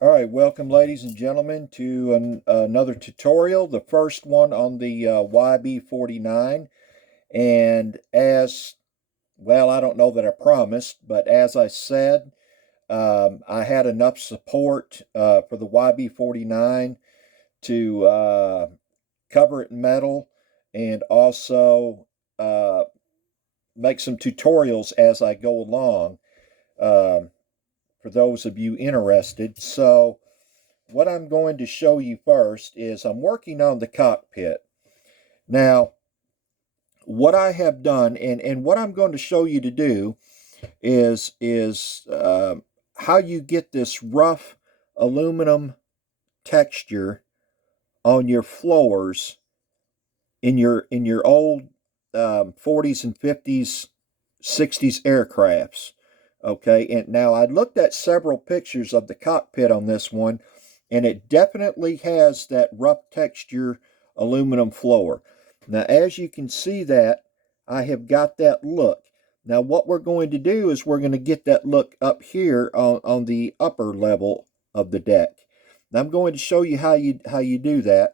All right, welcome ladies and gentlemen to another tutorial, the first one on the YB49. And as well, I don't know that I promised, but as I said, I had enough support for the YB49 to cover it in metal and also uh, make some tutorials as I go along um, for those of you interested. So, what I'm going to show you first is I'm working on the cockpit. Now, what I have done and what I'm going to show you to do is how you get this rough aluminum texture on your floors in your old 40s and 50s, 60s aircrafts. Okay, and now I looked at several pictures of the cockpit on this one, and it definitely has that rough texture aluminum floor. Now, as you can see that, I have got that look. Now, what we're going to do is we're going to get that look up here on the upper level of the deck. Now, I'm going to show you how you do that.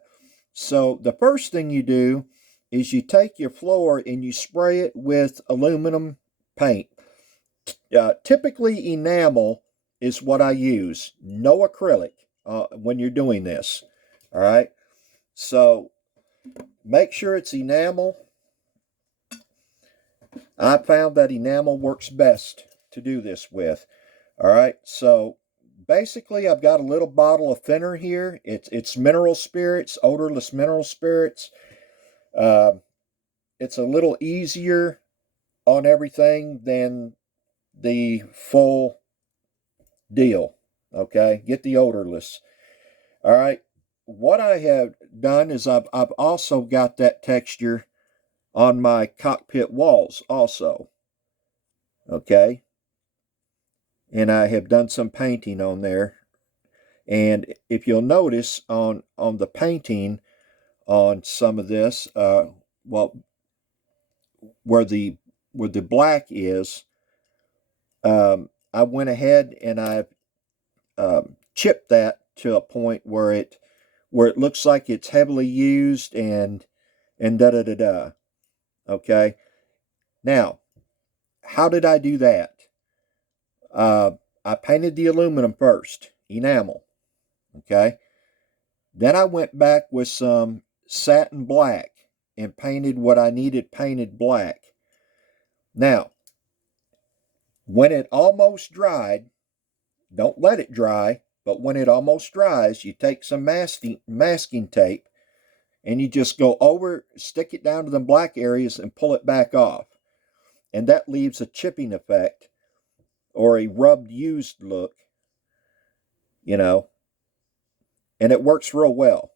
So the first thing you do is you take your floor and you spray it with aluminum paint. Typically enamel is what I use. No acrylic when you're doing this. All right. So make sure it's enamel. I found that enamel works best to do this with. All right. So basically I've got a little bottle of thinner here. It's mineral spirits, odorless mineral spirits. Uh, it's a little easier on everything than the full deal. Okay, get the odorless. All right. What I have done is I've also got that texture on my cockpit walls also. Okay, and I have done some painting on there. And if you'll notice on the painting on some of this, well, where the black is, I went ahead and I chipped that to a point where it looks like it's heavily used and da da da da. Okay. Now, how did I do that? I painted the aluminum first, enamel. Okay. Then I went back with some satin black and painted what I needed painted black. Now, when it almost dried, don't let it dry, but when it almost dries, you take some masking tape and you just go over, stick it down to the black areas and pull it back off. And that leaves a chipping effect or a rubbed used look, you know, and it works real well.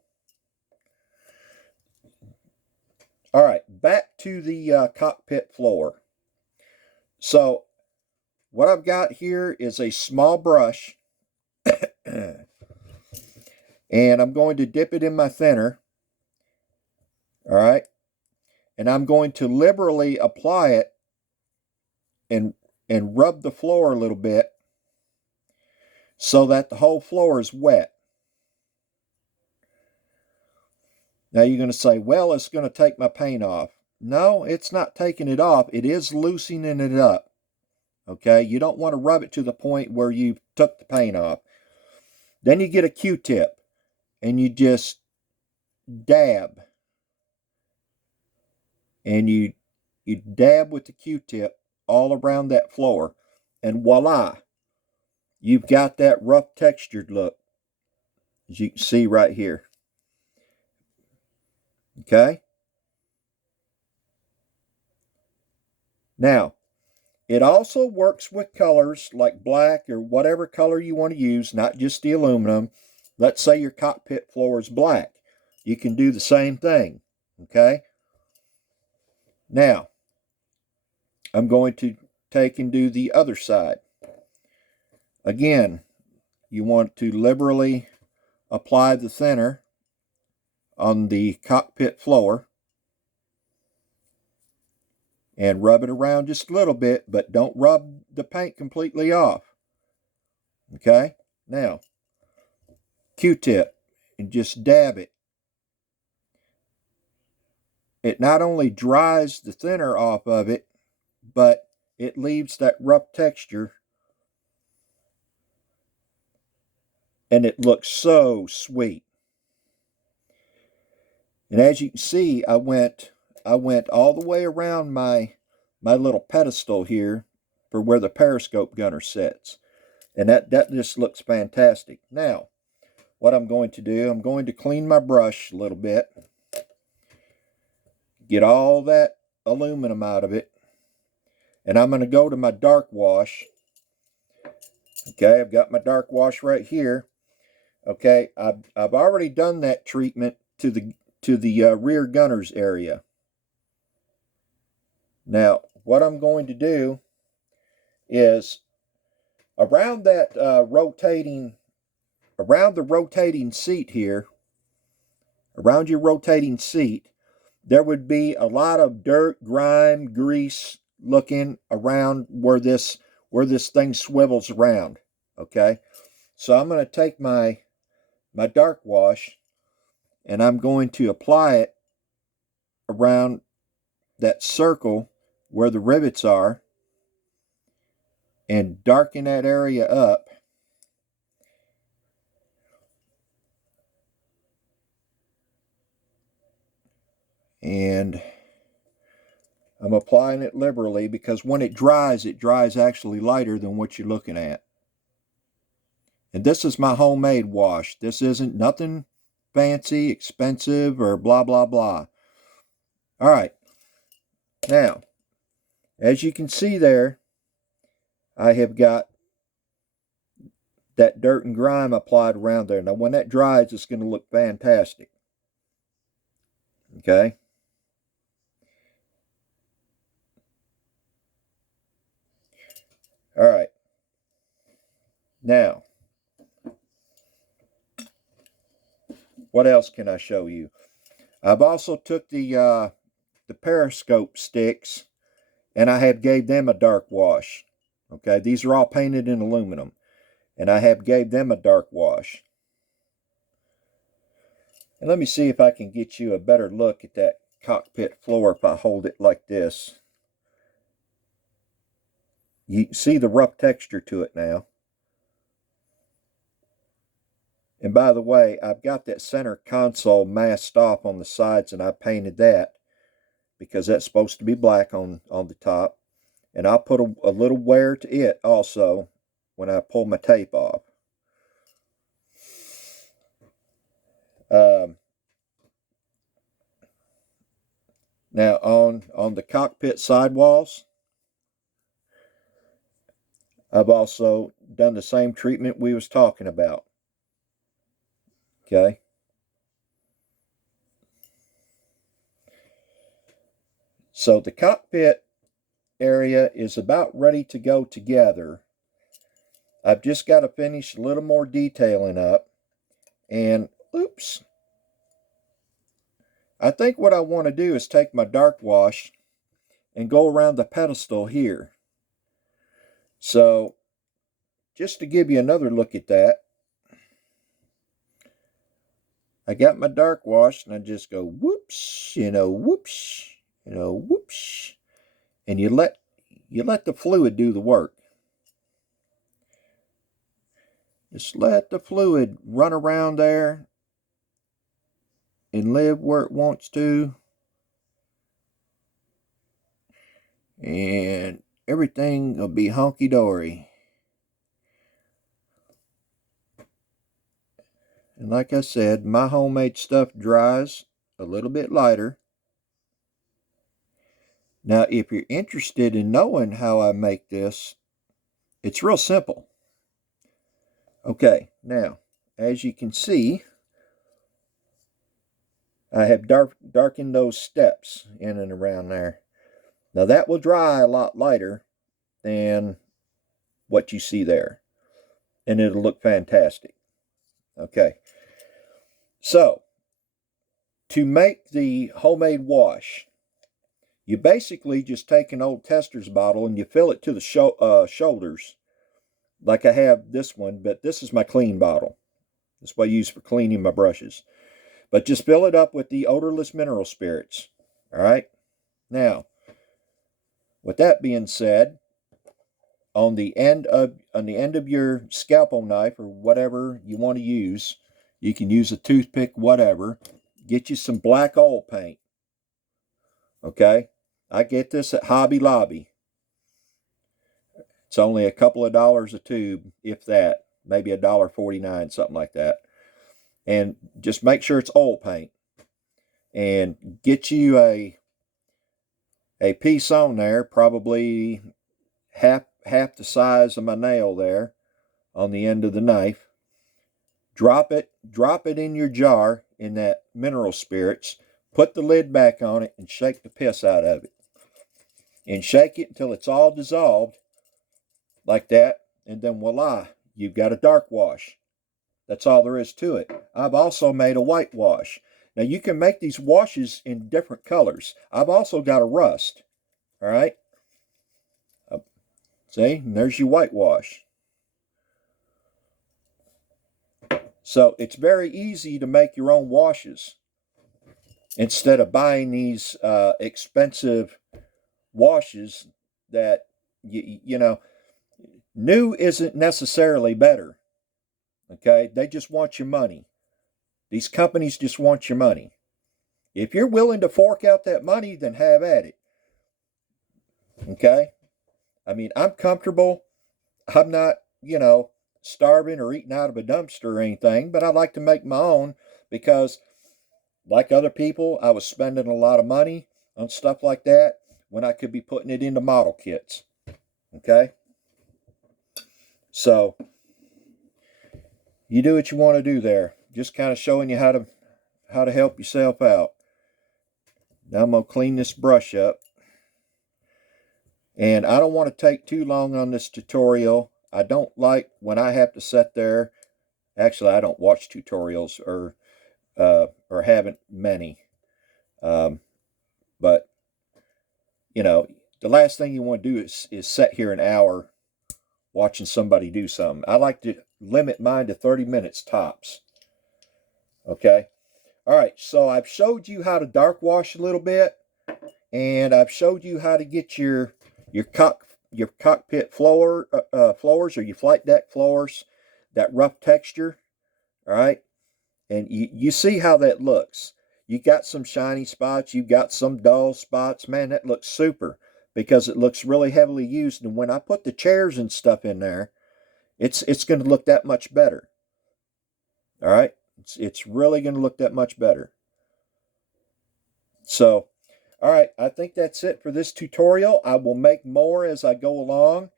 All right, back to the cockpit floor. So what I've got here is a small brush and I'm going to dip it in my thinner. All right, and I'm going to liberally apply it and rub the floor a little bit so that the whole floor is wet. Now you're going to say, well, it's going to take my paint off. No, it's not taking it off. It is loosening it up. Okay, you don't want to rub it to the point where you took the paint off. Then you get a Q-tip and you just dab. And you dab with the Q-tip all around that floor. And voila, you've got that rough textured look, as you can see right here. Okay? Now, it also works with colors like black or whatever color you want to use, not just the aluminum. Let's say your cockpit floor is black. You can do the same thing. Okay? Now, I'm going to take and do the other side. Again, you want to liberally apply the thinner on the cockpit floor and rub it around just a little bit, but don't rub the paint completely off. Okay? Now, Q-tip and just dab it. It not only dries the thinner off of it, but it leaves that rough texture, and it looks so sweet. And as you can see, I went all the way around my little pedestal here for where the periscope gunner sits. And that just looks fantastic. Now, what I'm going to do, I'm going to clean my brush a little bit, get all that aluminum out of it, and I'm going to go to my dark wash. Okay, I've got my dark wash right here. Okay, I've already done that treatment to the rear gunner's area. Now, what I'm going to do is around that around the rotating seat here, around your rotating seat, there would be a lot of dirt, grime, grease looking around where this thing swivels around. Okay, so I'm going to take my dark wash and I'm going to apply it around that circle where the rivets are and darken that area up. And I'm applying it liberally because when it dries actually lighter than what you're looking at. And this is my homemade wash. This isn't nothing fancy, expensive, or blah, blah, blah. All right. Now, as you can see there, I have got that dirt and grime applied around there. Now, when that dries, it's going to look fantastic. Okay. All right. Now, what else can I show you? I've also took the periscope sticks and I have gave them a dark wash. Okay, these are all painted in aluminum, and I have gave them a dark wash. And let me see if I can get you a better look at that cockpit floor if I hold it like this. You see the rough texture to it now. And by the way, I've got that center console masked off on the sides, and I painted that because that's supposed to be black on the top. And I'll put a little wear to it also when I pull my tape off. Now on the cockpit sidewalls, I've also done the same treatment we was talking about. Okay. So the cockpit area is about ready to go together. I've just got to finish a little more detailing up. And oops. I think what I want to do is take my dark wash and go around the pedestal here. So just to give you another look at that, I got my dark wash and I just go whoops, whoops, whoops. And you let the fluid do the work. Just let the fluid run around there and live where it wants to. And everything will be honky-dory. And like I said, my homemade stuff dries a little bit lighter. Now, if you're interested in knowing how I make this, it's real simple. Okay, now, as you can see, I have darkened those steps in and around there. Now, that will dry a lot lighter than what you see there, and it'll look fantastic. Okay, so to make the homemade wash, you basically just take an old tester's bottle and you fill it to the shoulders, like I have this one, but this is my clean bottle. That's what I use for cleaning my brushes. But just fill it up with the odorless mineral spirits. All right. Now, with that being said, on the end of your scalpel knife or whatever you want to use, you can use a toothpick, whatever. Get you some black oil paint. Okay. I get this at Hobby Lobby. It's only a couple of dollars a tube, if that. Maybe $1.49, something like that. And just make sure it's oil paint. And get you a piece on there, probably half the size of my nail there on the end of the knife. Drop it in your jar in that mineral spirits. Put the lid back on it and shake the piss out of it. And shake it until it's all dissolved like that. And then voila, you've got a dark wash. That's all there is to it. I've also made a white wash. Now you can make these washes in different colors. I've also got a rust. All right. See, and there's your whitewash. So it's very easy to make your own washes instead of buying these expensive washes that, you know, new isn't necessarily better. Okay, they just want your money. These companies just want your money. If you're willing to fork out that money, then have at it. Okay? I mean, I'm comfortable. I'm not, starving or eating out of a dumpster or anything, but I like to make my own because, like other people, I was spending a lot of money on stuff like that when I could be putting it into model kits. Okay? So, you do what you want to do there. Just kind of showing you how to help yourself out. Now I'm going to clean this brush up. And I don't want to take too long on this tutorial. I don't like when I have to sit there. Actually, I don't watch tutorials or haven't many. But, the last thing you want to do is sit here an hour watching somebody do something. I like to limit mine to 30 minutes tops. Okay? All right, so I've showed you how to dark wash a little bit, and I've showed you how to get your cockpit floors or your flight deck floors, that rough texture. All right, and you see how that looks. You got some shiny spots, you got some dull spots. Man, that looks super because it looks really heavily used. And when I put the chairs and stuff in there, it's going to look that much better. All right, it's really going to look that much better. So, all right, I think that's it for this tutorial. I will make more as I go along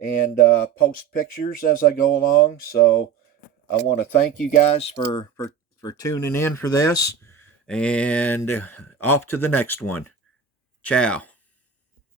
and post pictures as I go along. So I want to thank you guys for tuning in for this, and off to the next one. Ciao.